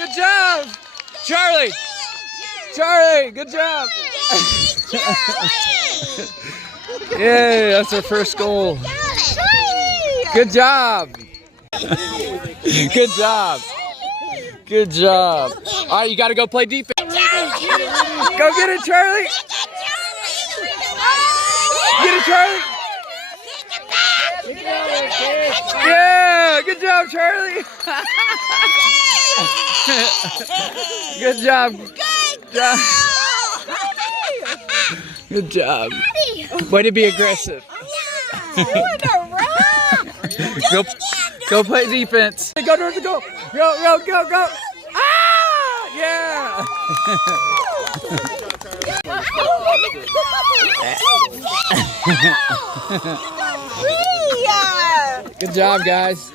Good job. Charlie. Charlie, good job. Yay, that's our first goal. Good job. Good job. Good job. All right, you got to go play defense. Go get it, Charlie. Get it, Charlie. Yeah, good job, Charlie. Good job. Good job. Way to be aggressive. Go play defense. Go towards the goal. Go. Ah! Yeah. Good job, guys.